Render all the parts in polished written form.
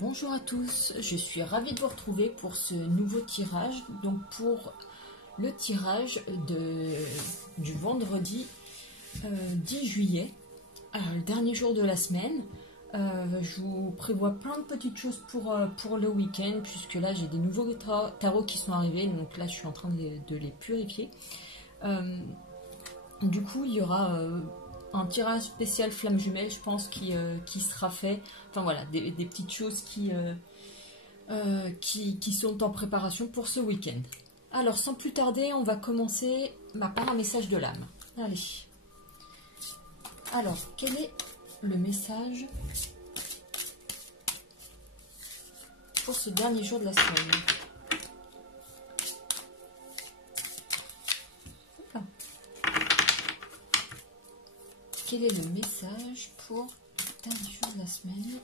Bonjour à tous, je suis ravie de vous retrouver pour ce nouveau tirage, donc pour le tirage du vendredi 10 juillet, le dernier jour de la semaine. Je vous prévois plein de petites choses pour le week-end, puisque là j'ai des nouveaux tarots qui sont arrivés, donc là je suis en train de les purifier. Du coup il y aura un tirage spécial flamme jumelle, je pense, qui sera fait. Enfin voilà, des petites choses qui sont en préparation pour ce week-end. Alors sans plus tarder, on va commencer par un message de l'âme. Allez. Alors, quel est le message pour ce dernier jour de la semaine? Quel est le message pour le dernier jour de la semaine?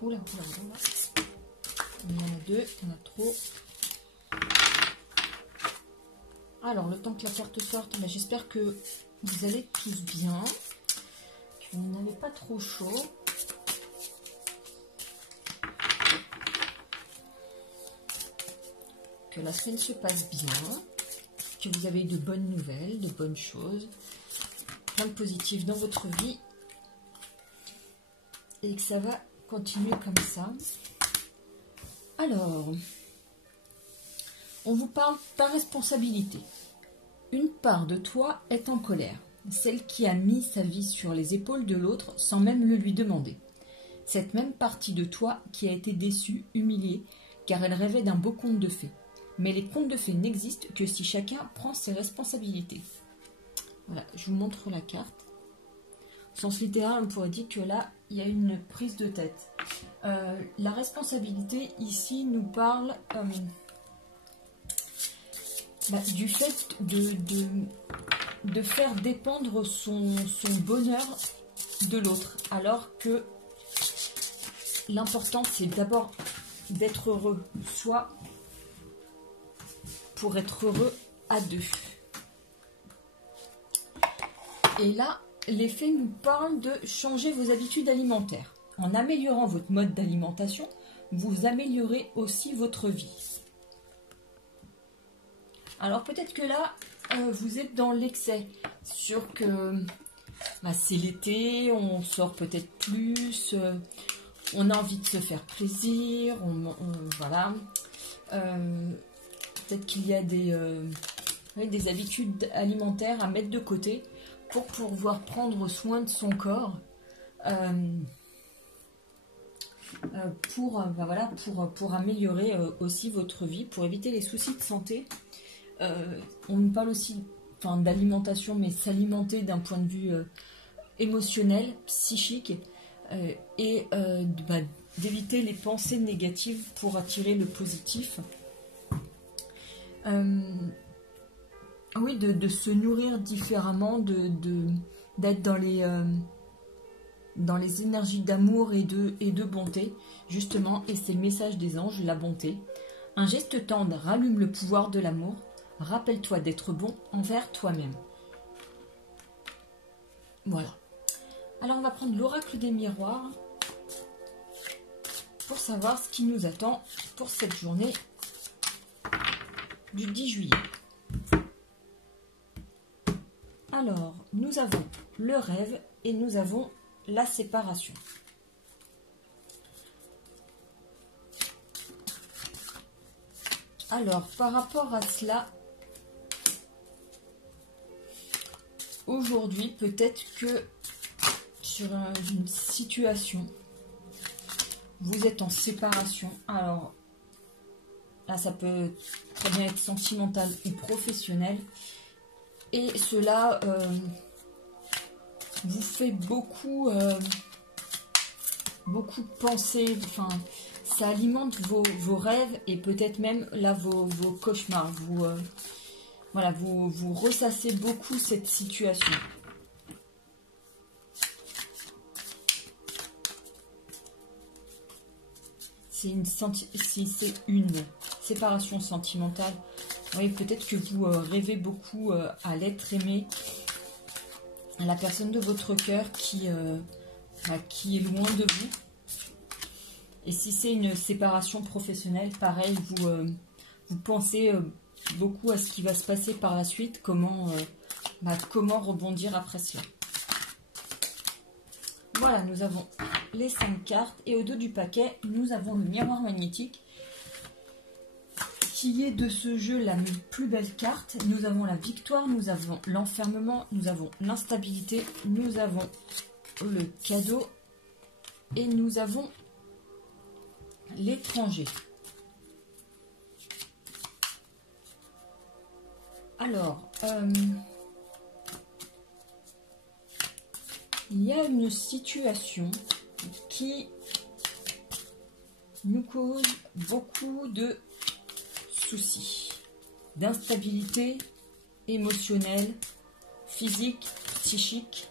Oula. Il y en a deux, il y en a trop. Alors, le temps que la carte sorte, j'espère que vous allez tous bien, que vous n'avez pas trop chaud. Que la semaine se passe bien, que vous avez eu de bonnes nouvelles, de bonnes choses, plein de positifs dans votre vie et que ça va continuer comme ça. Alors, on vous parle de ta responsabilité. Une part de toi est en colère, celle qui a mis sa vie sur les épaules de l'autre sans même le lui demander. Cette même partie de toi qui a été déçue, humiliée, car elle rêvait d'un beau conte de fées. Mais les contes de fées n'existent que si chacun prend ses responsabilités. Voilà, je vous montre la carte. Au sens littéral, on pourrait dire que là, il y a une prise de tête. La responsabilité, ici, nous parle du fait de faire dépendre son bonheur de l'autre. Alors que l'important, c'est d'abord d'être heureux, soit pour être heureux à deux. Et là, les fées nous parlent de changer vos habitudes alimentaires. En améliorant votre mode d'alimentation, vous améliorez aussi votre vie. Alors peut-être que là, vous êtes dans l'excès. Sûr que c'est l'été, on sort peut-être plus, on a envie de se faire plaisir, voilà. Peut-être qu'il y a des habitudes alimentaires à mettre de côté pour pouvoir prendre soin de son corps, pour améliorer aussi votre vie, pour éviter les soucis de santé. On nous parle aussi d'alimentation, mais s'alimenter d'un point de vue émotionnel, psychique, et d'éviter les pensées négatives pour attirer le positif. Oui, de se nourrir différemment, d'être dans les énergies d'amour et de bonté, justement, et c'est le message des anges, la bonté. Un geste tendre rallume le pouvoir de l'amour. Rappelle-toi d'être bon envers toi-même. Voilà. Alors, on va prendre l'oracle des miroirs pour savoir ce qui nous attend pour cette journée du 10 juillet. Alors, nous avons le rêve et nous avons la séparation. Alors, par rapport à cela, aujourd'hui, peut-être que sur une situation, vous êtes en séparation. Alors, là, ça peut très bien être sentimental ou professionnel. Et cela vous fait beaucoup penser, ça alimente vos rêves et peut-être même là vos cauchemars. Vous ressassez beaucoup cette situation. si c'est une séparation sentimentale, oui, peut-être que vous rêvez beaucoup à l'être aimé, à la personne de votre cœur qui est loin de vous. Et si c'est une séparation professionnelle, pareil, vous pensez beaucoup à ce qui va se passer par la suite, comment rebondir après cela. Voilà, nous avons les 5 cartes et au dos du paquet, nous avons le miroir magnétique qui est de ce jeu la plus belle carte. Nous avons la victoire, nous avons l'enfermement, nous avons l'instabilité, nous avons le cadeau et nous avons l'étranger. Alors, il y a une situation qui nous cause beaucoup de soucis, d'instabilité émotionnelle, physique, psychique.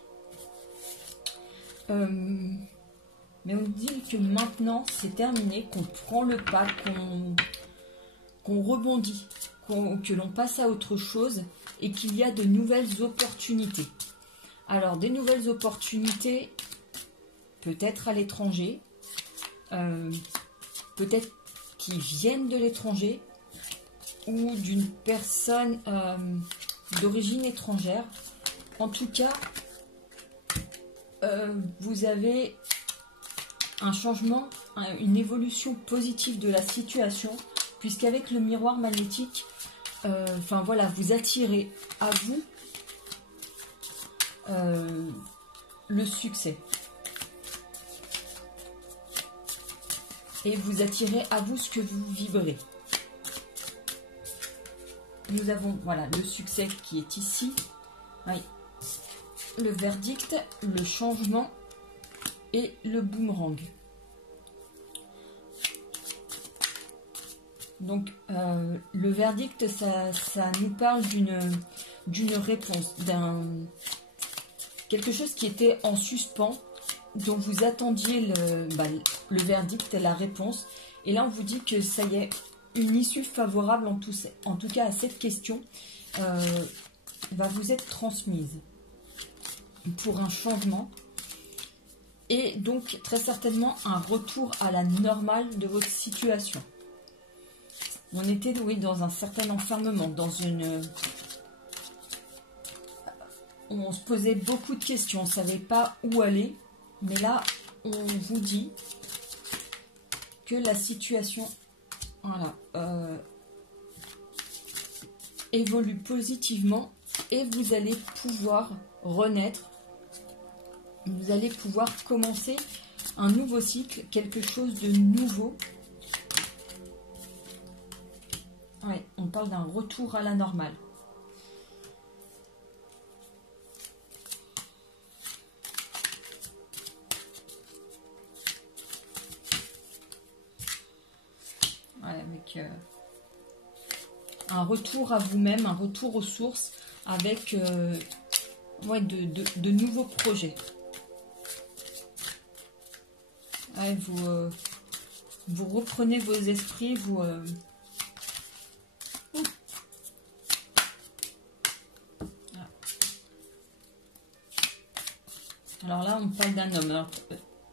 Mais on dit que maintenant c'est terminé, qu'on prend le pas, qu'on rebondit, que l'on passe à autre chose et qu'il y a de nouvelles opportunités. Alors des nouvelles opportunités, peut-être à l'étranger, peut-être qui viennent de l'étranger ou d'une personne d'origine étrangère. En tout cas, vous avez un changement, une évolution positive de la situation, puisqu'avec le miroir magnétique, voilà, vous attirez à vous le succès. Et vous attirez à vous ce que vous vibrez. Nous avons, voilà, le succès qui est ici. Oui. Le verdict, le changement et le boomerang. Donc, le verdict, ça nous parle d'une réponse, quelque chose qui était en suspens, dont vous attendiez le verdict, la réponse. Et là, on vous dit que ça y est, une issue favorable, en tout cas à cette question, va vous être transmise pour un changement. Et donc, très certainement, un retour à la normale de votre situation. On était, oui, dans un certain enfermement, on se posait beaucoup de questions, on ne savait pas où aller. Mais là, on vous dit que la situation, voilà, évolue positivement et vous allez pouvoir renaître. Vous allez pouvoir commencer un nouveau cycle, quelque chose de nouveau. Ouais, on parle d'un retour à la normale. Ouais, avec un retour à vous-même, un retour aux sources, avec ouais, de nouveaux projets. Ouais, vous reprenez vos esprits, Alors là, on parle d'un homme.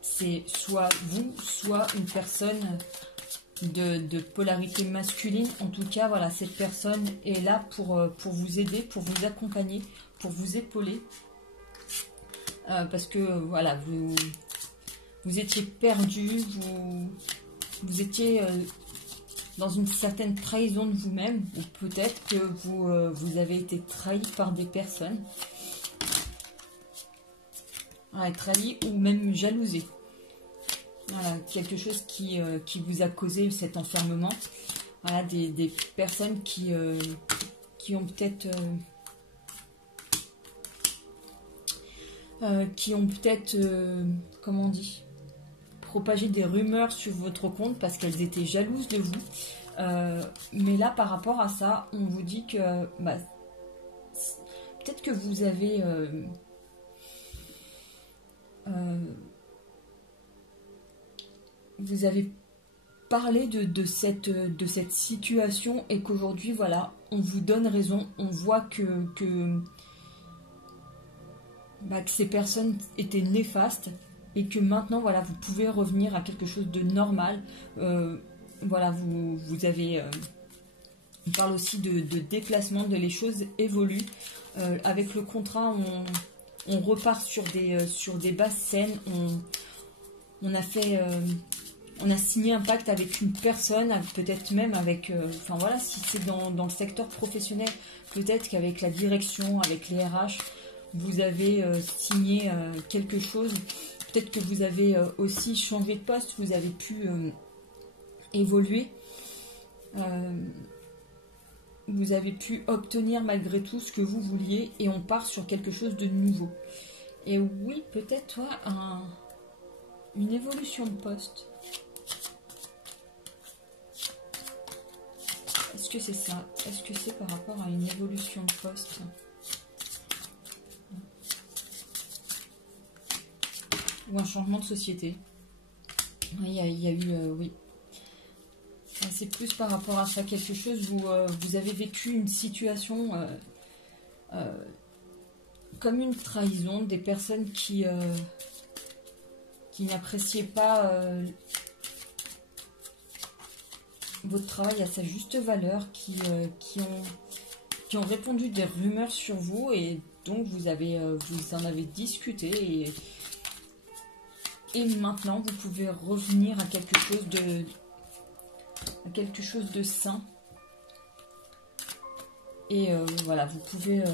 C'est soit vous, soit une personne de polarité masculine. En tout cas, voilà, cette personne est là pour vous aider, pour vous accompagner, pour vous épauler. Parce que, voilà, vous étiez perdu, vous étiez dans une certaine trahison de vous-même, ou peut-être que vous avez été trahi par des personnes. Ouais, trahi ou même jalousé. Voilà, quelque chose qui vous a causé cet enfermement. Voilà, des personnes qui ont peut-être comment on dit, propagé des rumeurs sur votre compte parce qu'elles étaient jalouses de vous. Mais là, par rapport à ça, on vous dit que peut-être que vous avez parler de cette situation et qu'aujourd'hui, voilà, on vous donne raison. On voit que ces personnes étaient néfastes et que maintenant, voilà, vous pouvez revenir à quelque chose de normal. Voilà, vous avez... on parle aussi de déplacement, les choses évoluent. Avec le contrat, on repart sur des bases saines. On a signé un pacte avec une personne, peut-être même avec... enfin voilà, si c'est dans le secteur professionnel, peut-être qu'avec la direction, avec les RH, vous avez signé quelque chose. Peut-être que vous avez aussi changé de poste, vous avez pu évoluer. Vous avez pu obtenir malgré tout ce que vous vouliez et on part sur quelque chose de nouveau. Et oui, peut-être toi, une évolution de poste. Est-ce que c'est ça? Est-ce que c'est par rapport à une évolution de poste? Ou un changement de société? Il y a eu... oui. C'est plus par rapport à ça, quelque chose où vous avez vécu une situation comme une trahison, des personnes qui n'appréciaient pas votre travail à sa juste valeur, qui ont répandu des rumeurs sur vous et donc vous en avez discuté et maintenant vous pouvez revenir à quelque chose de sain et voilà, vous pouvez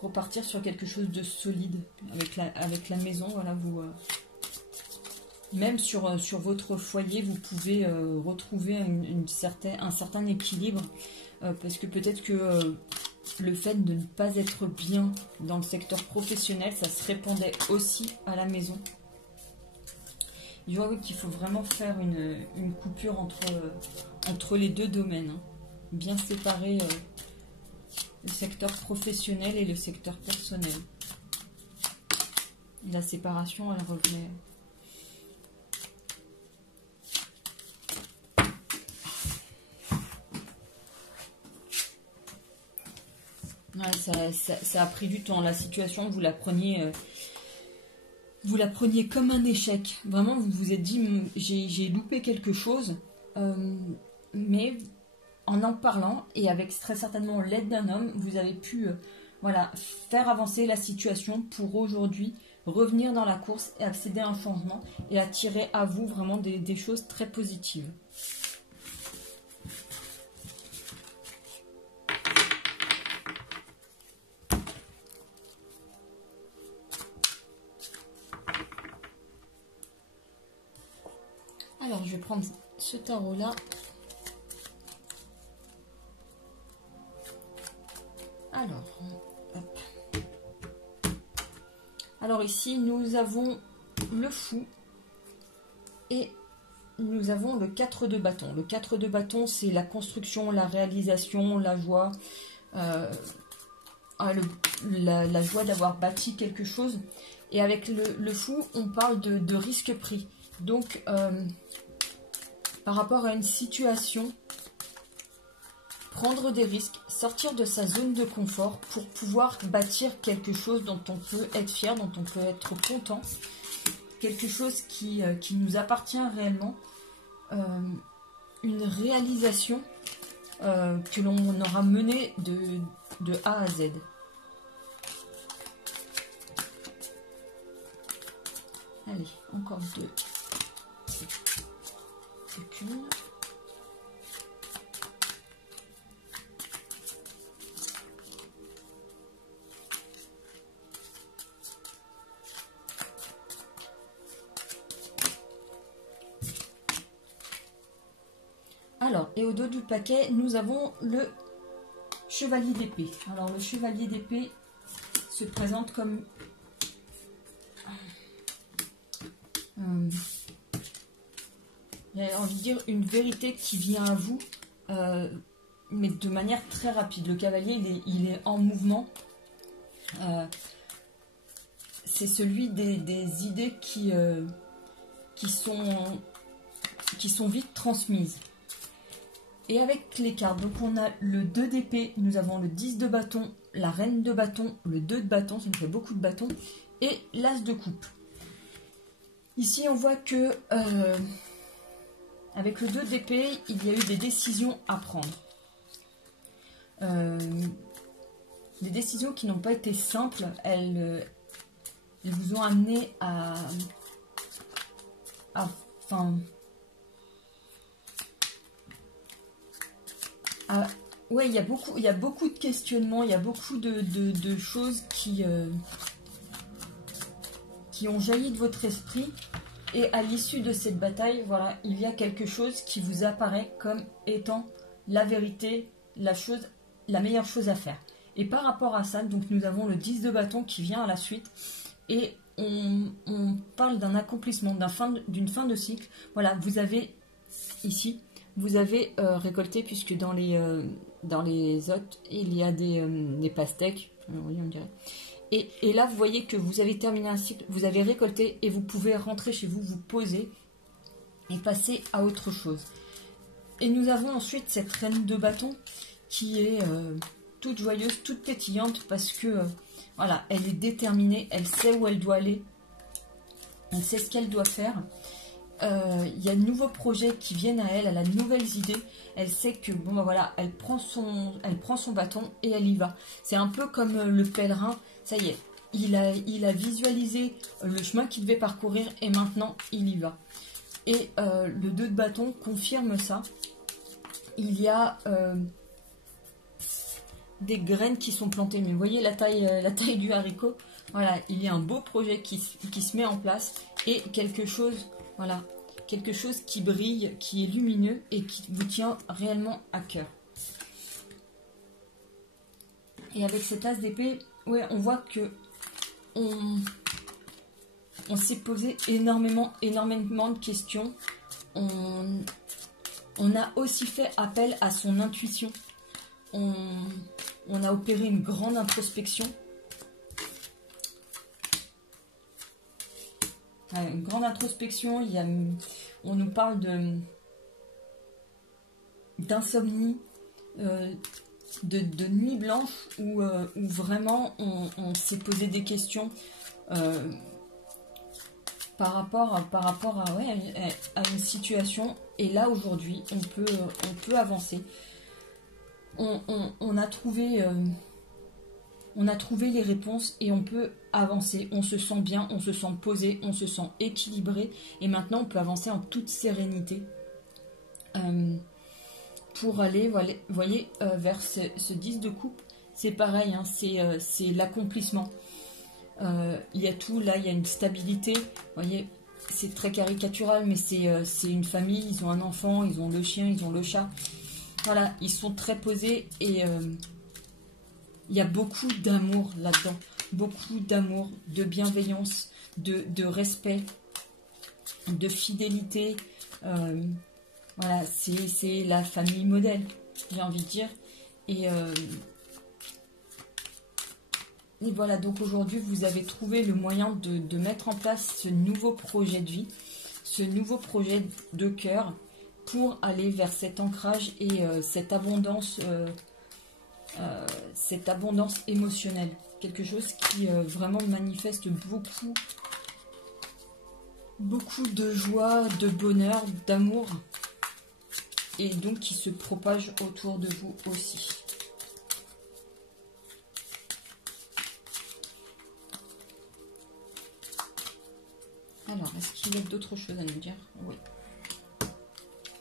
repartir sur quelque chose de solide avec la maison. Voilà, vous même sur votre foyer vous pouvez retrouver un certain équilibre parce que peut-être que le fait de ne pas être bien dans le secteur professionnel, ça se répandait aussi à la maison. Je vois oui, qu'il faut vraiment faire une coupure entre les deux domaines, hein. Bien séparer le secteur professionnel et le secteur personnel. La séparation, elle revenait. Ouais, ça a pris du temps. La situation, vous la preniez comme un échec. Vraiment, vous vous êtes dit, j'ai loupé quelque chose. Mais en parlant, et avec très certainement l'aide d'un homme, vous avez pu voilà, faire avancer la situation pour aujourd'hui revenir dans la course et accéder à un changement et attirer à vous vraiment des choses très positives. Alors, je vais prendre ce tarot-là. Alors, hop. Alors ici, nous avons le fou et nous avons le 4 de bâton. Le 4 de bâton, c'est la construction, la réalisation, la joie, la joie d'avoir bâti quelque chose. Et avec le fou, on parle de risque pris. Donc, par rapport à une situation, prendre des risques, sortir de sa zone de confort pour pouvoir bâtir quelque chose dont on peut être fier, dont on peut être content, quelque chose qui nous appartient réellement, une réalisation que l'on aura menée de A à Z. Allez, encore deux. Alors, et au dos du paquet, nous avons le chevalier d'épée. Alors, le chevalier d'épée se présente comme j'ai envie de dire une vérité qui vient à vous, mais de manière très rapide. Le cavalier, il est en mouvement. C'est celui des idées qui sont qui sont vite transmises. Et avec les cartes, donc on a le 2 d'épée, nous avons le 10 de bâton, la reine de bâton, le 2 de bâton, ça nous fait beaucoup de bâtons, et l'as de coupe. Ici on voit que avec le 2 d'épée, il y a eu des décisions à prendre. Des décisions qui n'ont pas été simples, elles vous ont amené ouais, il y a beaucoup de questionnements, il y a beaucoup de choses qui ont jailli de votre esprit. Et à l'issue de cette bataille, voilà, il y a quelque chose qui vous apparaît comme étant la vérité, la meilleure chose à faire. Et par rapport à ça, donc nous avons le 10 de bâton qui vient à la suite. Et on parle d'un accomplissement, d'une fin de cycle. Voilà, vous avez ici, vous avez récolté, puisque dans les hôtes, il y a des pastèques, oui, on dirait. Et là, vous voyez que vous avez terminé un cycle, vous avez récolté et vous pouvez rentrer chez vous, vous poser et passer à autre chose. Et nous avons ensuite cette reine de bâton qui est toute joyeuse, toute pétillante parce que voilà, elle est déterminée, elle sait où elle doit aller, elle sait ce qu'elle doit faire. Il y a de nouveaux projets qui viennent à elle, elle a de nouvelles idées, elle sait que bon ben voilà, elle prend son bâton et elle y va. C'est un peu comme le pèlerin, ça y est, il a visualisé le chemin qu'il devait parcourir et maintenant il y va. Et le 2 de bâton confirme ça. Il y a des graines qui sont plantées, mais vous voyez la taille du haricot, voilà, il y a un beau projet qui se met en place et quelque chose. Voilà, quelque chose qui brille, qui est lumineux et qui vous tient réellement à cœur. Et avec cet as d'épée, ouais, on voit que on s'est posé énormément de questions. On a aussi fait appel à son intuition. On a opéré une grande introspection. Une grande introspection, on nous parle d'insomnie, de nuit blanche où vraiment on s'est posé des questions par rapport à une situation. Et là aujourd'hui on peut avancer. On a trouvé les réponses et on peut avancer, on se sent bien, on se sent posé, on se sent équilibré et maintenant on peut avancer en toute sérénité pour aller, voyez, vers ce 10 de coupe. C'est pareil, hein, c'est l'accomplissement. Il y a tout, là il y a une stabilité, voyez, c'est très caricatural mais c'est une famille, ils ont un enfant, ils ont le chien, ils ont le chat. Voilà, ils sont très posés et il y a beaucoup d'amour là-dedans, beaucoup d'amour, de bienveillance, de respect, de fidélité. Voilà, c'est la famille modèle, j'ai envie de dire. Et voilà, donc aujourd'hui, vous avez trouvé le moyen de mettre en place ce nouveau projet de vie, ce nouveau projet de cœur pour aller vers cet ancrage et cette abondance émotionnelle. Quelque chose qui vraiment manifeste beaucoup de joie, de bonheur, d'amour et donc qui se propage autour de vous aussi. Alors, est-ce qu'il y a d'autres choses à nous dire? Oui.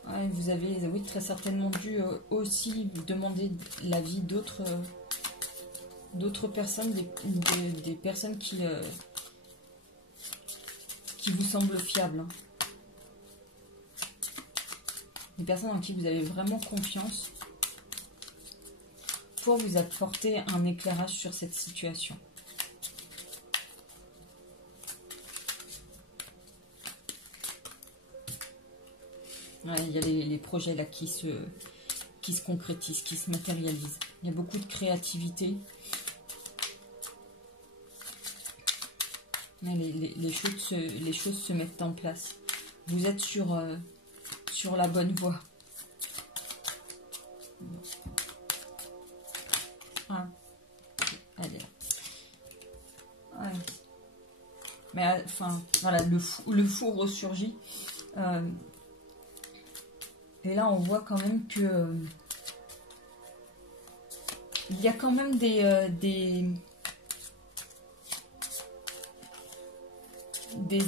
Ouais, vous avez, oui, très certainement dû aussi demander l'avis d'autres personnes, des personnes qui vous semblent fiables. Hein. Des personnes en qui vous avez vraiment confiance pour vous apporter un éclairage sur cette situation. Ouais, il y a les projets là qui se concrétisent, qui se matérialisent. Il y a beaucoup de créativité. Les choses se mettent en place. Vous êtes sur sur la bonne voie. Ah. Allez. Ouais. Mais enfin, voilà, le fou ressurgit. Et là, on voit quand même que il y a quand même des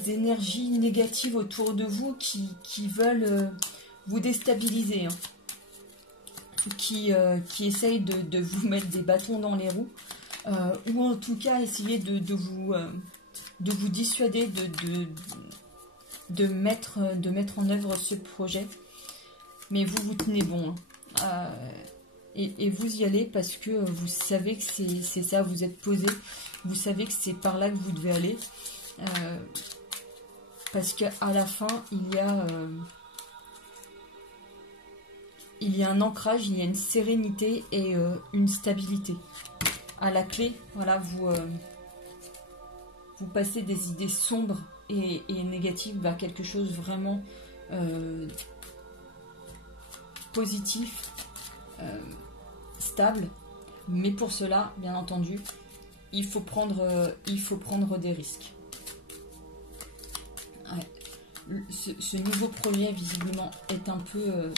énergies négatives autour de vous qui veulent vous déstabiliser, hein. Qui essayent de vous mettre des bâtons dans les roues, ou en tout cas essayer de vous dissuader de mettre en œuvre ce projet. Mais vous tenez bon, hein. Et vous y allez parce que vous savez que c'est ça, vous êtes posé, vous savez que c'est par là que vous devez aller, parce qu'à la fin il y a un ancrage, il y a une sérénité et une stabilité. À la clé, voilà, vous passez des idées sombres et négatives vers quelque chose vraiment positif, stable. Mais pour cela, bien entendu, il faut prendre des risques. Ouais. Ce nouveau projet, visiblement, est un peu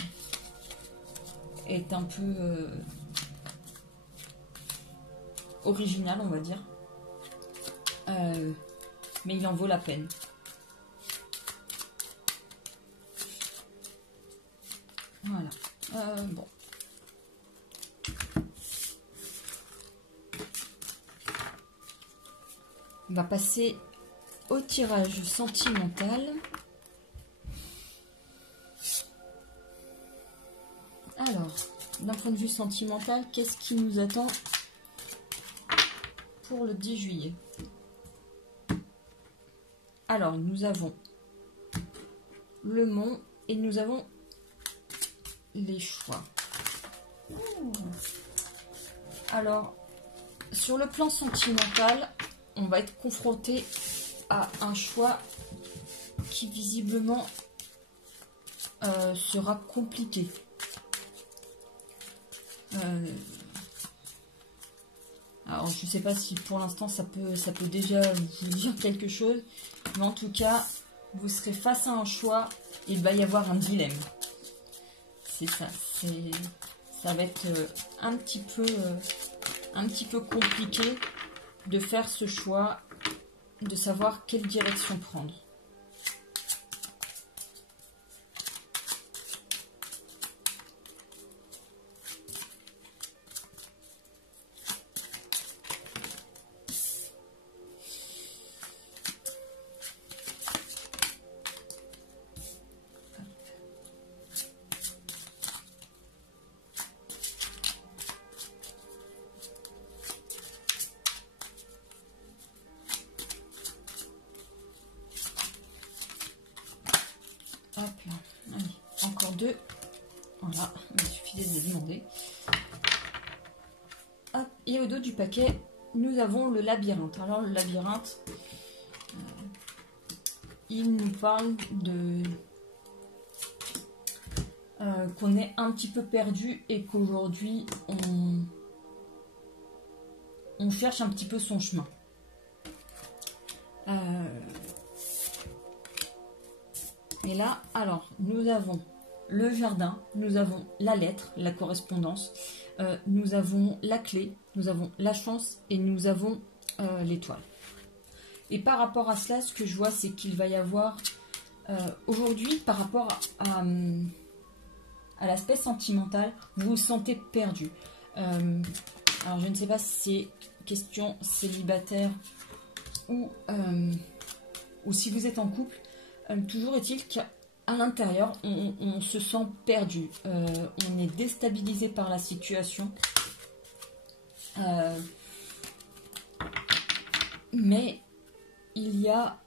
original, on va dire, mais il en vaut la peine. Voilà. Bon. On va passer au tirage sentimental. Alors, d'un point de vue sentimental, qu'est-ce qui nous attend pour le 10 juillet? Alors, nous avons le mont et nous avons les choix. Alors, sur le plan sentimental, on va être confronté à un choix qui visiblement sera compliqué. Alors je ne sais pas si pour l'instant ça peut déjà vous dire quelque chose, mais en tout cas vous serez face à un choix et il va y avoir un dilemme. C'est ça, ça va être un petit peu compliqué de faire ce choix, de savoir quelle direction prendre. Hop là, allez, encore deux. Voilà, il suffisait de les demander. Hop, et au dos du paquet, nous avons le labyrinthe. Alors le labyrinthe, il nous parle de qu'on est un petit peu perdu et qu'aujourd'hui on cherche un petit peu son chemin. Et là, alors, nous avons le jardin, nous avons la lettre, la correspondance, nous avons la clé, nous avons la chance et nous avons l'étoile. Et par rapport à cela, ce que je vois, c'est qu'il va y avoir aujourd'hui, par rapport à l'aspect sentimental, vous vous sentez perdu. Alors, je ne sais pas si c'est question célibataire ou si vous êtes en couple. Toujours est-il qu'à l'intérieur, on se sent perdu. On est déstabilisé par la situation. Mais il y a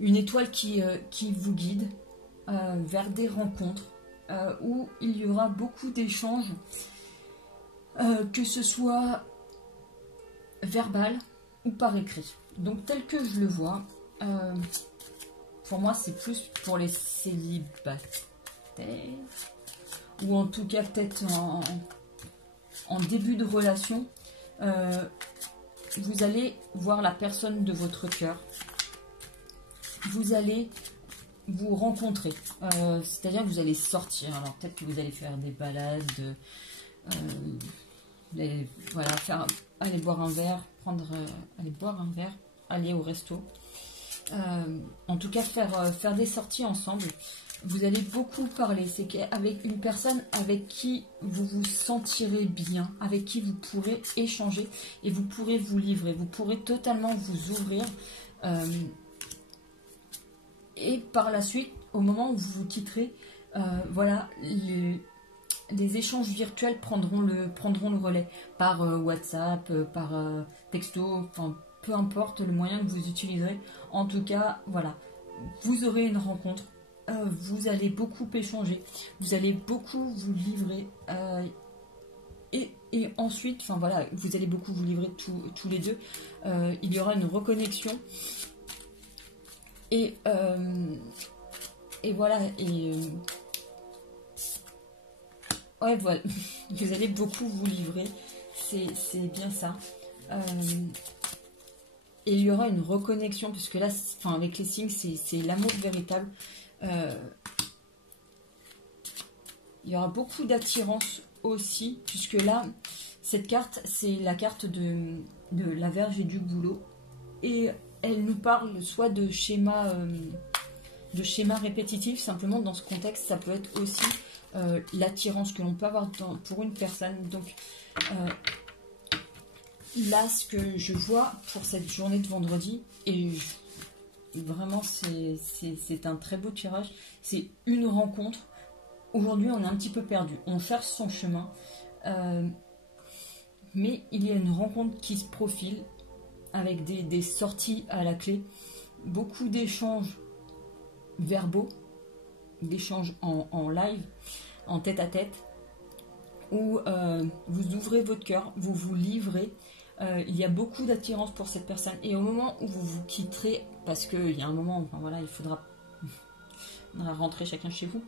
une étoile qui vous guide vers des rencontres où il y aura beaucoup d'échanges, que ce soit verbal ou par écrit. Donc tel que je le vois, pour moi c'est plus pour les célibataires, ou en tout cas peut-être en début de relation. Vous allez voir la personne de votre cœur, vous allez vous rencontrer, c'est-à-dire que vous allez sortir. Alors peut-être que vous allez faire des balades, voilà, aller boire un verre, aller boire un verre, aller au resto. En tout cas, faire des sorties ensemble. Vous allez beaucoup parler. C'est qu'avec une personne avec qui vous vous sentirez bien, avec qui vous pourrez échanger et vous pourrez vous livrer. Vous pourrez totalement vous ouvrir. Et par la suite, au moment où vous vous quitterez, voilà, les échanges virtuels prendront le relais par WhatsApp, par texto, enfin, peu importe le moyen que vous utiliserez. En tout cas, voilà, vous aurez une rencontre, vous allez beaucoup échanger, vous allez beaucoup vous livrer, et ensuite, enfin voilà, vous allez beaucoup vous livrer tous les deux. Il y aura une reconnexion, et voilà, ouais, voilà, vous allez beaucoup vous livrer, c'est bien ça. Et il y aura une reconnexion, parce que là, enfin, avec les signes, c'est l'amour véritable. Il y aura beaucoup d'attirance aussi, puisque là, cette carte, c'est la carte de la Vierge et du boulot. Et elle nous parle soit de schémas répétitifs. Simplement, dans ce contexte, ça peut être aussi l'attirance que l'on peut avoir pour une personne. Donc, là, ce que je vois pour cette journée de vendredi, et vraiment, c'est un très beau tirage, c'est une rencontre. Aujourd'hui, on est un petit peu perdu. On cherche son chemin. Mais il y a une rencontre qui se profile avec des sorties à la clé. Beaucoup d'échanges verbaux, d'échanges en live, en tête-à-tête, où vous ouvrez votre cœur, vous vous livrez. Il y a beaucoup d'attirance pour cette personne. Et au moment où vous vous quitterez, parce qu'il y a un moment, enfin voilà, il faudra rentrer chacun chez vous,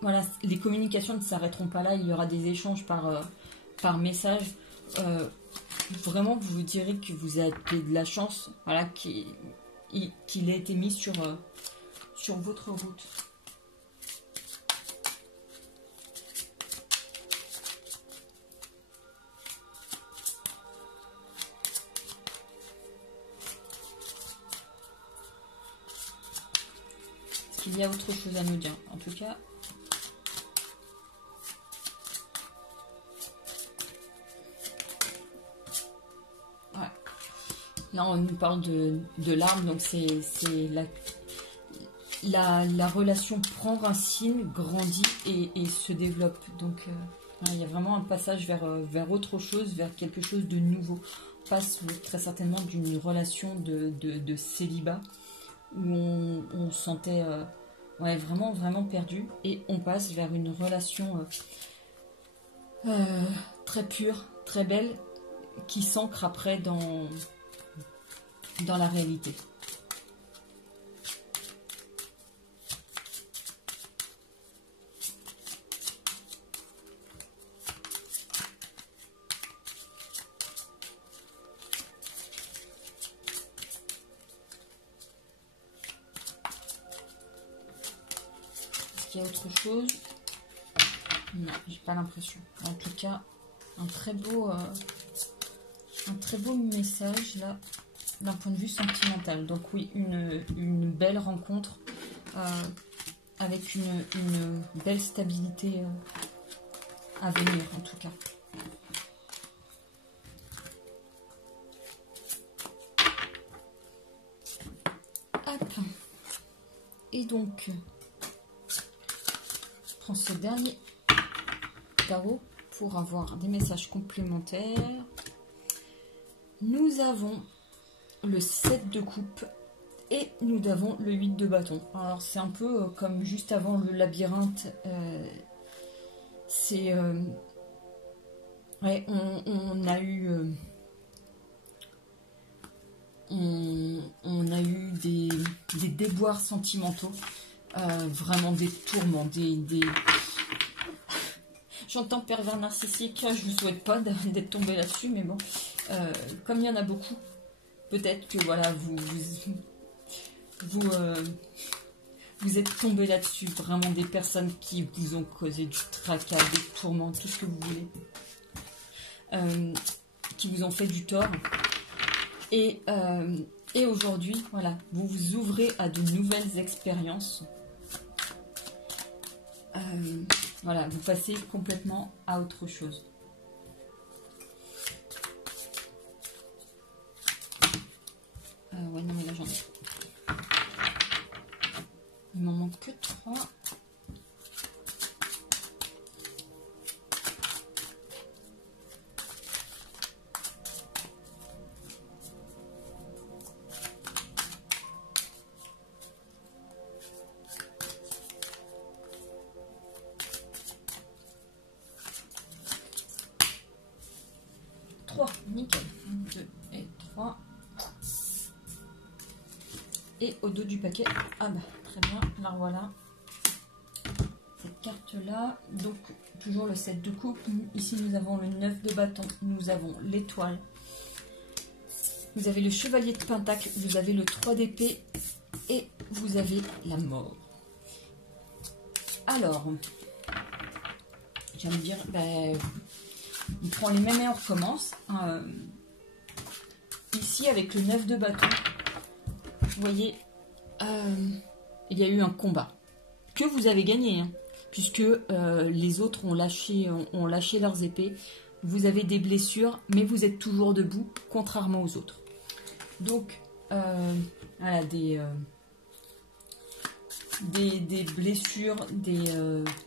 voilà, les communications ne s'arrêteront pas là. Il y aura des échanges par message. Vraiment, vous vous direz que vous avez de la chance, voilà, qu'il ait été mis sur votre route. Est-ce qu'il y a autre chose à nous dire? En tout cas, ouais. Là, on nous parle de larmes, donc c'est la relation prend racine, grandit et se développe. Donc, il y a vraiment un passage vers autre chose, vers quelque chose de nouveau. On passe très certainement d'une relation de célibat où on se sentait ouais, vraiment, vraiment perdu, et on passe vers une relation très pure, très belle, qui s'ancre après dans la réalité. Est-ce qu'il y a autre chose? Non, j'ai pas l'impression. En tout cas, un très beau message là, d'un point de vue sentimental. Donc oui, une belle rencontre avec une belle stabilité à venir en tout cas. Hop. Et donc, je prends ce dernier tarot pour avoir des messages complémentaires. Nous avons le 7 de coupe et nous avons le 8 de bâton. Alors c'est un peu comme juste avant le labyrinthe. C'est ouais, on a eu on a eu des déboires sentimentaux, vraiment des tourments, J'entends pervers narcissique, je ne vous souhaite pas d'être tombé là-dessus, mais bon, comme il y en a beaucoup, peut-être que voilà, vous êtes tombé là-dessus, vraiment des personnes qui vous ont causé du tracas, des tourments, tout ce que vous voulez, qui vous ont fait du tort. Et aujourd'hui, voilà, vous vous ouvrez à de nouvelles expériences. Voilà, vous passez complètement à autre chose. Ouais, non, mais là, j'en ai. Il m'en manque que 3. Nickel. 1, 2 et 3. Et au dos du paquet, ah bah très bien, la voilà. Cette carte là, donc toujours le 7 de coupe. Ici nous avons le 9 de bâton, nous avons l'étoile. Vous avez le chevalier de pentacle, vous avez le 3 d'épée et vous avez la mort. Alors, j'allais dire, ben, on prend les mêmes et on recommence. Ici, avec le 9 de bâton, vous voyez, il y a eu un combat que vous avez gagné, hein, puisque les autres ont lâché leurs épées. Vous avez des blessures, mais vous êtes toujours debout, contrairement aux autres. Donc, voilà, des blessures,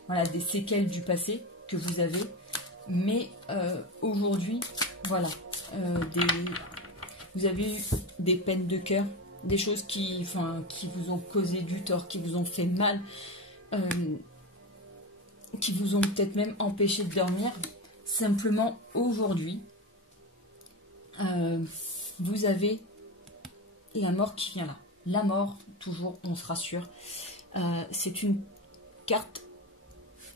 voilà, des séquelles du passé que vous avez. Mais aujourd'hui, voilà, vous avez eu des peines de cœur, des choses qui vous ont causé du tort, qui vous ont fait mal, qui vous ont peut-être même empêché de dormir. Simplement, aujourd'hui, vous avez la mort qui vient là. La mort, toujours, on se rassure. C'est une carte,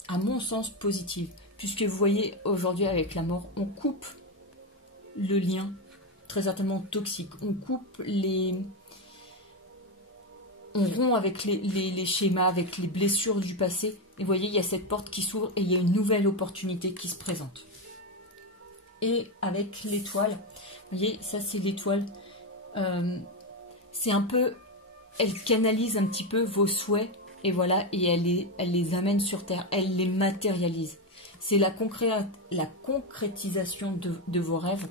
à mon sens, positive. Puisque vous voyez, aujourd'hui, avec la mort, on coupe le lien, très certainement toxique. On coupe on rompt avec les schémas, avec les blessures du passé. Et vous voyez, il y a cette porte qui s'ouvre et il y a une nouvelle opportunité qui se présente. Et avec l'étoile, vous voyez, ça c'est l'étoile. C'est un peu, elle canalise un petit peu vos souhaits. Et voilà, et elle les amène sur Terre, elle les matérialise. C'est la concrétisation de vos rêves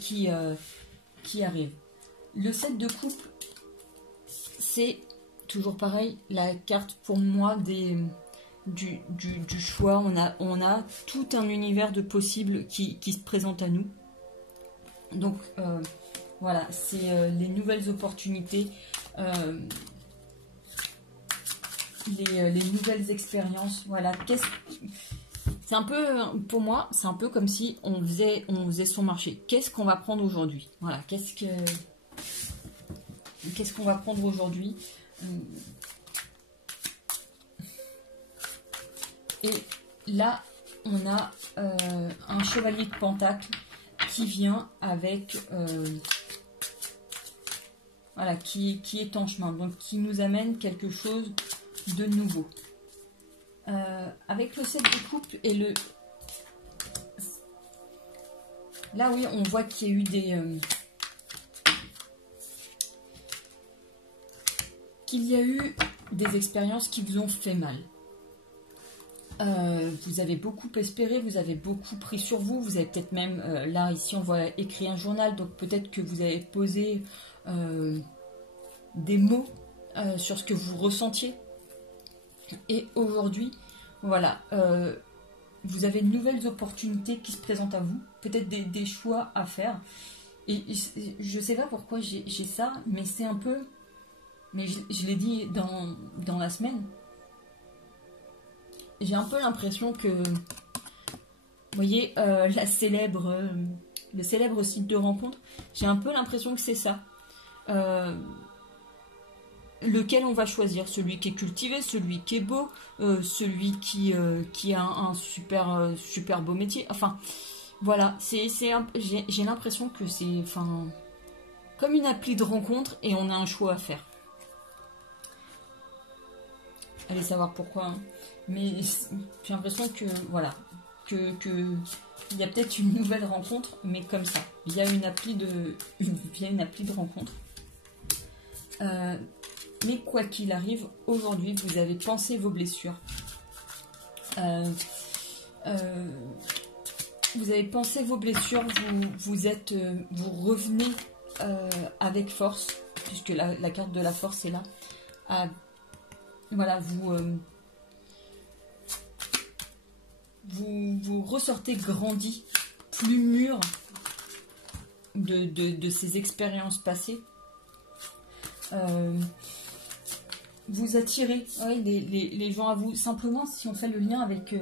qui arrive. Le 7 de coupe, c'est toujours pareil, la carte pour moi du choix. On a tout un univers de possibles qui se présente à nous. Donc voilà, c'est les nouvelles opportunités, les nouvelles expériences. Voilà, c'est un peu, pour moi, c'est un peu comme si on faisait son marché. Qu'est-ce qu'on va prendre aujourd'hui? Voilà, qu'est-ce qu'on va prendre aujourd'hui? Et là, on a un chevalier de pentacle qui vient avec, voilà, qui est en chemin, donc qui nous amène quelque chose de nouveau. Avec le 7 de coupe et le... Là, oui, on voit qu'il y a eu des expériences qui vous ont fait mal. Vous avez beaucoup espéré, vous avez beaucoup pris sur vous, vous avez peut-être même, là, ici, on voit écrit un journal, donc peut-être que vous avez posé des mots sur ce que vous ressentiez. Et aujourd'hui, voilà, vous avez de nouvelles opportunités qui se présentent à vous, peut-être des choix à faire. Et je ne sais pas pourquoi j'ai ça, mais c'est un peu... Mais je l'ai dit dans la semaine. J'ai un peu l'impression que... Vous voyez, la célèbre le célèbre site de rencontre. J'ai un peu l'impression que c'est ça. Lequel on va choisir, celui qui est cultivé, celui qui est beau, celui qui a un super, super beau métier. Enfin, voilà, j'ai l'impression que c'est comme une appli de rencontre et on a un choix à faire. Allez savoir pourquoi, hein. Mais j'ai l'impression que, voilà, que il y a peut-être une nouvelle rencontre, mais comme ça, via une appli de rencontre. Mais quoi qu'il arrive, aujourd'hui, vous avez pensé vos blessures. Vous avez pensé vos blessures, vous revenez avec force, puisque la carte de la force est là. Voilà, vous ressortez grandi, plus mûr de ces expériences passées. Vous attirez les gens à vous. Simplement, si on fait le lien avec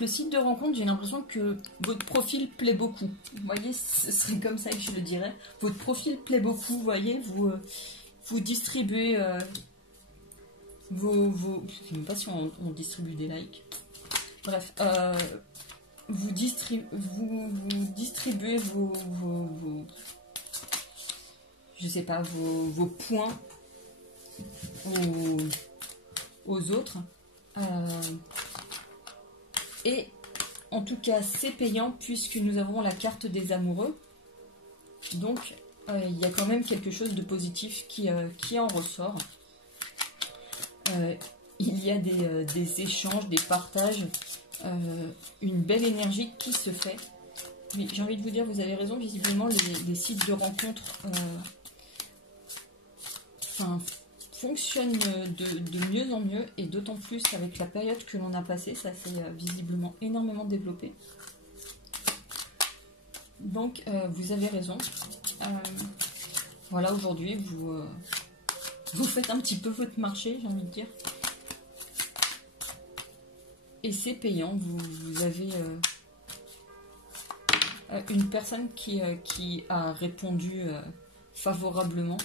le site de rencontre, j'ai l'impression que votre profil plaît beaucoup. Vous voyez, ce serait comme ça que je le dirais. Votre profil plaît beaucoup, vous voyez, vous distribuez je sais même pas si on distribue des likes. Bref, vous distribuez je sais pas, vos points aux autres. Et en tout cas, c'est payant puisque nous avons la carte des amoureux. Donc, il y a quand même quelque chose de positif qui en ressort. Il y a des échanges, des partages, une belle énergie qui se fait. Mais j'ai envie de vous dire, vous avez raison, visiblement, les sites de rencontres fonctionnent de mieux en mieux, et d'autant plus avec la période que l'on a passée, ça s'est visiblement énormément développé. Donc, vous avez raison. Voilà, aujourd'hui, vous faites un petit peu votre marché, j'ai envie de dire. Et c'est payant, vous avez une personne qui a répondu favorablement.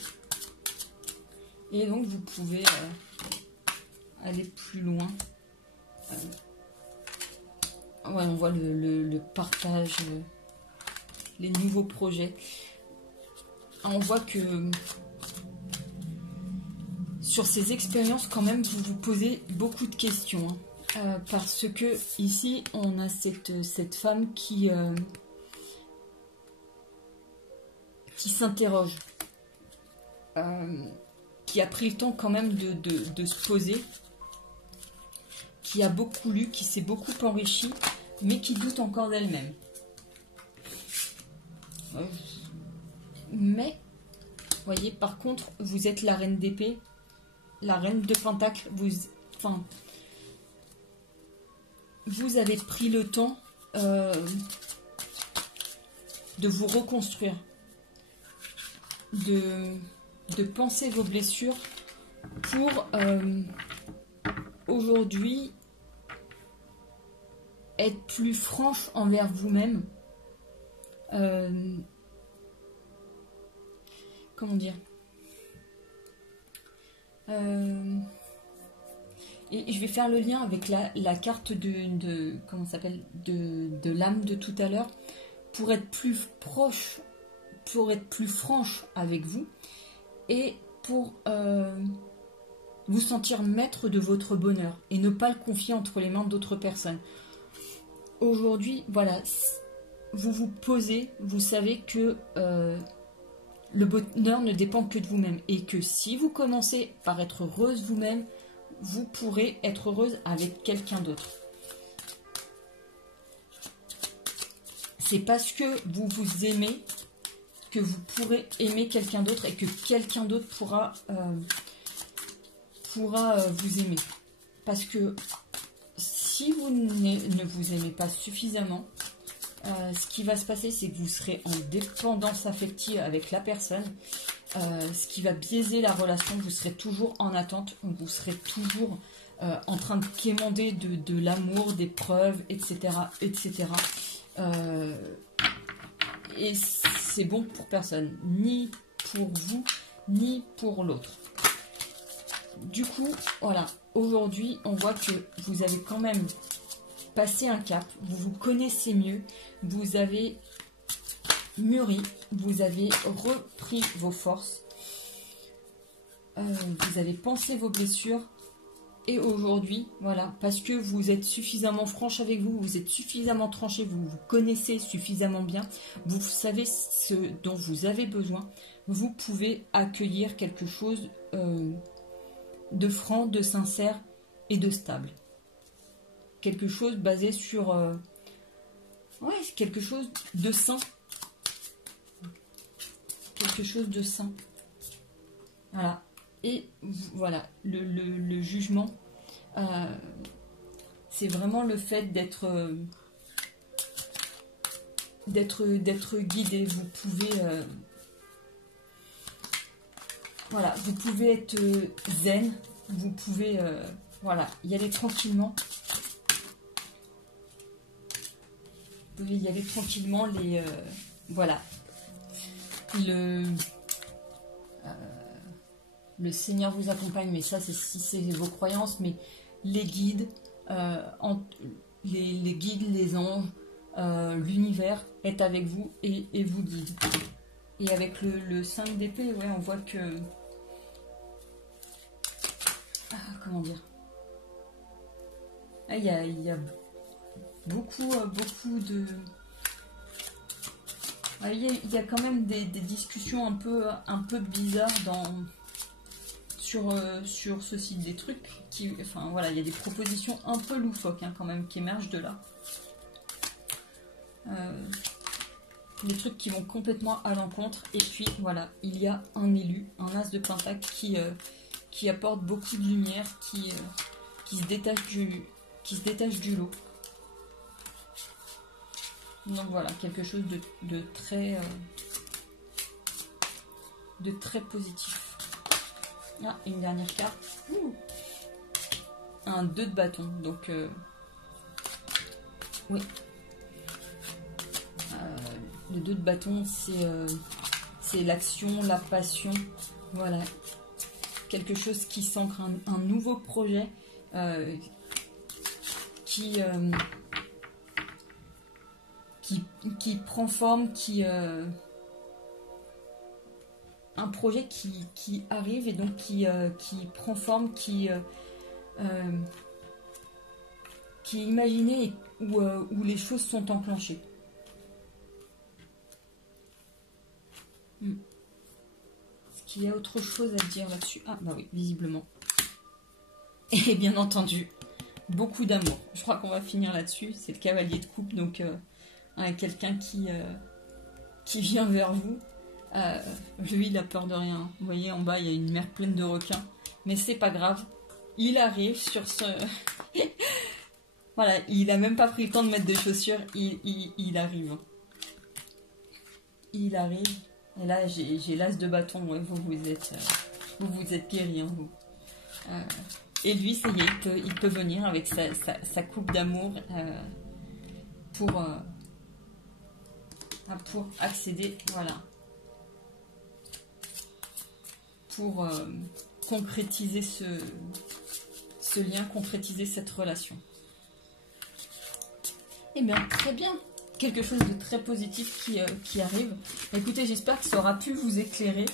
Et donc vous pouvez aller plus loin. Ouais, on voit le partage, les nouveaux projets. On voit que sur ces expériences, quand même, vous vous posez beaucoup de questions. Parce que ici, on a cette femme qui s'interroge. Qui a pris le temps quand même de se poser, qui a beaucoup lu, qui s'est beaucoup enrichi, mais qui doute encore d'elle-même. Mais, vous voyez, par contre, vous êtes la reine d'épée, la reine de pentacle, vous avez pris le temps de vous reconstruire, de penser vos blessures pour aujourd'hui être plus franche envers vous-même. Comment dire, et je vais faire le lien avec la carte comment ça s'appelle, de l'âme de tout à l'heure, pour être plus proche, pour être plus franche avec vous, et pour vous sentir maître de votre bonheur et ne pas le confier entre les mains d'autres personnes. Aujourd'hui, voilà, vous vous posez, vous savez que le bonheur ne dépend que de vous-même, et que si vous commencez par être heureuse vous-même, vous pourrez être heureuse avec quelqu'un d'autre. C'est parce que vous vous aimez que vous pourrez aimer quelqu'un d'autre, et que quelqu'un d'autre pourra vous aimer. Parce que si vous ne vous aimez pas suffisamment, ce qui va se passer, c'est que vous serez en dépendance affective avec la personne, ce qui va biaiser la relation. Vous serez toujours en attente, vous serez toujours en train de quémander de l'amour, des preuves, etc. etc. et c'est bon pour personne, ni pour vous, ni pour l'autre. Du coup, voilà, aujourd'hui, on voit que vous avez quand même passé un cap, vous vous connaissez mieux, vous avez mûri, vous avez repris vos forces, vous avez pensé vos blessures, et aujourd'hui, voilà, parce que vous êtes suffisamment franche avec vous, vous êtes suffisamment tranché, vous vous connaissez suffisamment bien, vous savez ce dont vous avez besoin, vous pouvez accueillir quelque chose de franc, de sincère et de stable. Quelque chose basé sur... ouais, quelque chose de sain. Quelque chose de sain. Voilà. Et voilà, le jugement, c'est vraiment le fait d'être guidé. Vous pouvez... voilà, vous pouvez être zen, vous pouvez voilà, y aller tranquillement. Vous pouvez y aller tranquillement, voilà. Le Seigneur vous accompagne, mais ça, c'est si c'est vos croyances, mais les guides, les guides, les anges, l'univers est avec vous et vous guide. Et avec le 5 d'épée, ouais, on voit que... comment dire, il y a beaucoup de... Il y a quand même des discussions un peu bizarres sur ce site, des trucs qui... Enfin voilà, il y a des propositions un peu loufoques quand même qui émergent de là. Des trucs qui vont complètement à l'encontre. Et puis voilà, il y a un élu, un as de pentacle qui apporte beaucoup de lumière, qui se détache du lot. Donc voilà, quelque chose de très positif. Ah, une dernière carte. Ouh. Un 2 de bâton. Donc oui. Le 2 de bâton, c'est l'action, la passion. Voilà. Quelque chose qui s'ancre, un nouveau projet qui prend forme, un projet qui arrive et donc qui prend forme, qui est imaginé et où les choses sont enclenchées. Est-ce qu'il y a autre chose à dire là-dessus? Ah bah oui, visiblement. Et bien entendu, beaucoup d'amour. Je crois qu'on va finir là-dessus. C'est le cavalier de coupe, donc quelqu'un qui vient vers vous. Lui, il a peur de rien. Vous voyez, en bas, il y a une mer pleine de requins. Mais c'est pas grave. Il arrive sur ce... Voilà, il a même pas pris le temps de mettre des chaussures. Il arrive. Il arrive. Et là, j'ai l'as de bâton. Ouais, vous êtes guéri, hein, vous. Et lui, ça y est, il peut venir avec sa coupe d'amour pour accéder, voilà, pour concrétiser ce lien, concrétiser cette relation. Eh bien, très bien. Quelque chose de très positif qui arrive. Écoutez, j'espère que ça aura pu vous éclairer.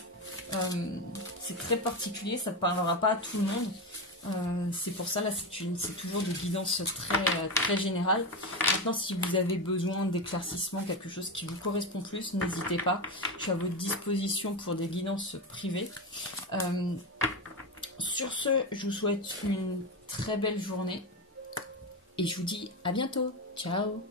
C'est très particulier, ça ne parlera pas à tout le monde. C'est pour ça, là, c'est toujours des guidances très générales. Maintenant, si vous avez besoin d'éclaircissement, quelque chose qui vous correspond plus, n'hésitez pas. Je suis à votre disposition pour des guidances privées. Sur ce, je vous souhaite une très belle journée. Et je vous dis à bientôt. Ciao!